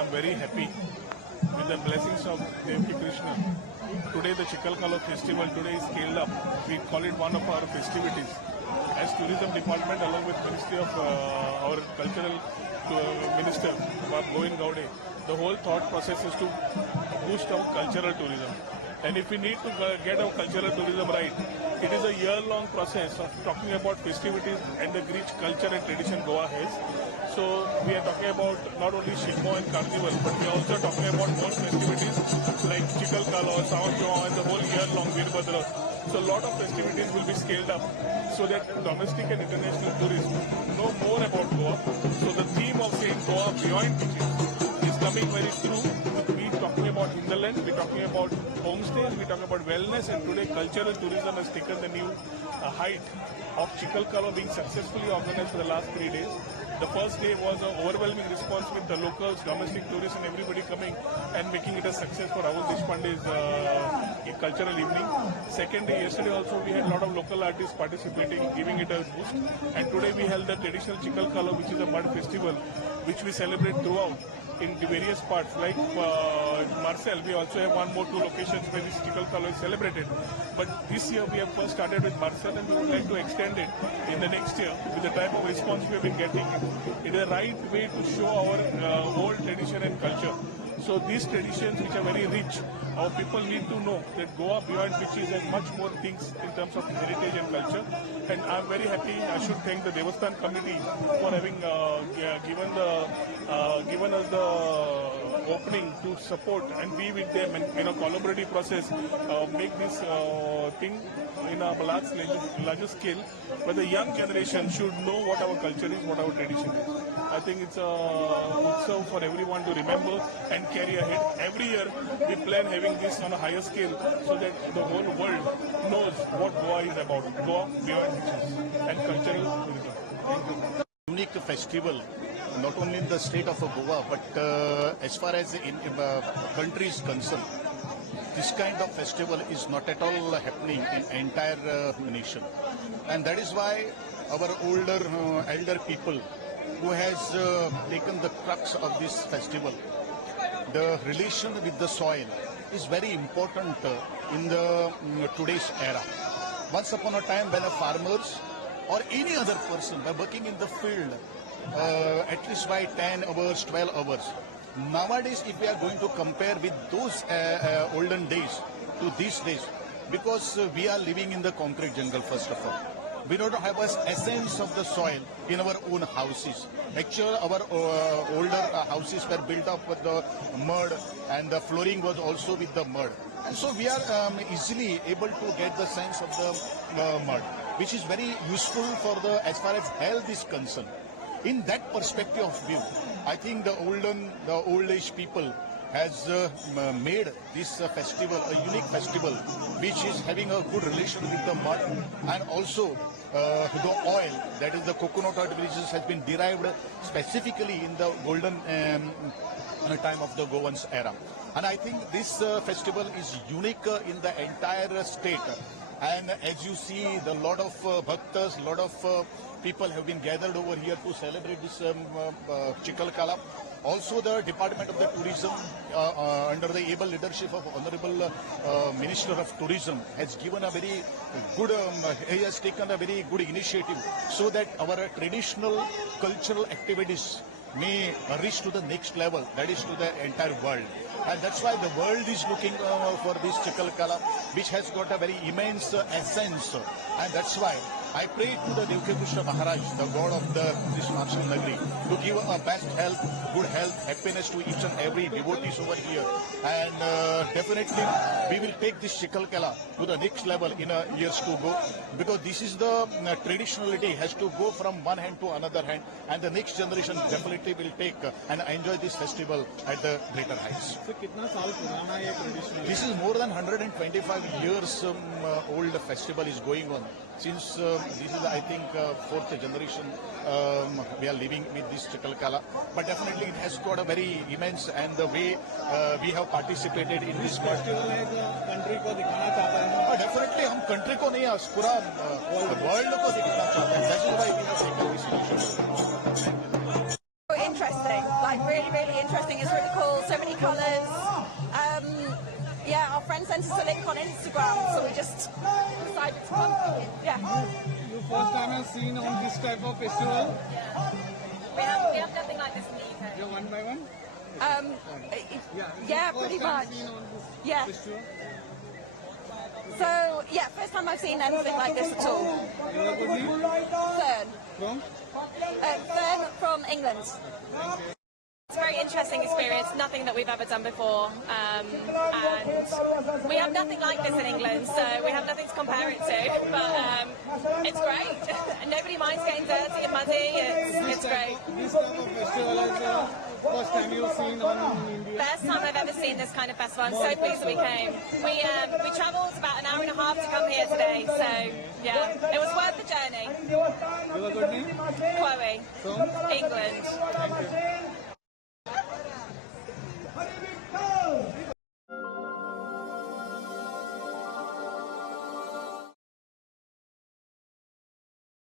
I'm very happy with the blessings of Devki Krishna. Today the Chikkalkala festival today is scaled up. We call it one of our festivities. As tourism department along with Ministry of our cultural minister, Govind Gowde, the whole thought process is to boost our cultural tourism. And if we need to get our cultural tourism right, it is a year-long process of talking about festivities and the rich culture and tradition Goa has. So we are talking about not only Shigmo and Carnival, but we are also talking about more festivities like Chikkalkala, Sawan and the whole year-long Veerbhadra. So a lot of festivities will be scaled up so that domestic and international tourists know more about Goa. So the theme of saying Goa beyond beaches is coming very true. We're talking about hinterland, we're talking about homestays, we're talking about wellness, and today cultural tourism has taken the new height of Chikkalkala being successfully organized for the last 3 days. The first day was an overwhelming response with the locals, domestic tourists and everybody coming and making it a success for Rahul Deshpande's cultural evening. Second day, yesterday also we had a lot of local artists participating, giving it a boost. And today we held the traditional Chikkalkala, which is a mud festival, which we celebrate throughout in the various parts. Like Marcel, we also have two locations where this Chikkalkala is celebrated. But this year we have first started with Marcel and we would like to extend it in the next year with the type of response we have been getting. It is the right way to show our old tradition and culture. So these traditions, which are very rich, our people need to know that Goa beyond beaches has much more things in terms of heritage and culture. And I'm very happy. I should thank the Devasthan committee for having given us the opening to support and be with them and in a collaborative process, make this thing in a larger scale, where the young generation should know what our culture is, what our tradition is. I think it's a utsav for everyone to remember and carry ahead. Every year we plan having this on a higher scale so that the whole world knows what Goa is about. Goa beyond beaches and cultural tourism. Thank you. Unique festival, not only in the state of Goa, but as far as in country is concerned. This kind of festival is not at all happening in entire nation. And that is why our elder people who has taken the crux of this festival, the relation with the soil is very important in the today's era. Once upon a time when a farmers or any other person by working in the field at least by 10 hours, 12 hours. Nowadays, if we are going to compare with those olden days to these days, because we are living in the concrete jungle first of all. We don't have an essence of the soil in our own houses. Actually, our older houses were built up with the mud and the flooring was also with the mud. And so we are easily able to get the sense of the mud, which is very useful for the as far as health is concerned. In that perspective of view, I think the old age people has made this festival a unique festival, which is having a good relation with the mud and also the oil, that is the coconut oil, which has been derived specifically in the golden time of the Goan's era. And I think this festival is unique in the entire state. And as you see, the lot of bhaktas, lot of people have been gathered over here to celebrate this Chikkalkala. Also, the Department of the Tourism, under the able leadership of Honorable Minister of Tourism, has given a very good, he has taken a very good initiative so that our traditional cultural activities may reach to the next level, that is to the entire world. And that's why the world is looking for this Chikkalkala, which has got a very immense essence. And that's why I pray to the Devki Krishna Maharaj, the God of this Marshal Nagari, to give a best health, good health, happiness to each and every devotees over here. And definitely we will take this Chikkalkala to the next level in years to go, because this is the traditionality has to go from one hand to another hand, and the next generation definitely will take and enjoy this festival at the greater heights. So, कितना साल पुराना ये traditional? This is more than 125 years old festival is going on. Since this is, I think, fourth generation we are living with this Chikkalkala. But definitely it has got a very immense, and the way we have participated in this festival है जो country को दिखाना चाहता है. Definitely हम country को नहीं, पूरा world को दिखाना चाहते हैं. That is why we have taken this initiative. Interesting, like really really interesting. It's really cool. So many colours. Yeah, our friend sent us a link on Instagram, so we just decided to come. Yeah. You first time have seen on this type of festival? We have nothing like this in the UK. You're one by one? Yeah, First pretty time much. seen on this Yeah. festival? So, yeah, first time I've seen anything like this at all. Your good name? Fern. From? Fern from England. It's a very interesting experience, nothing that we've ever done before, and we have nothing like this in England, so we have nothing to compare it to, but it's great. Nobody minds getting dirty and muddy, it's great. This type of festival is first time you've seen on India? First time I've ever seen this kind of festival. I'm so pleased that we came. We travelled about an hour and a half to come here today, so yeah, it was worth the journey. Your good name? Chloe, From? England. Thank you.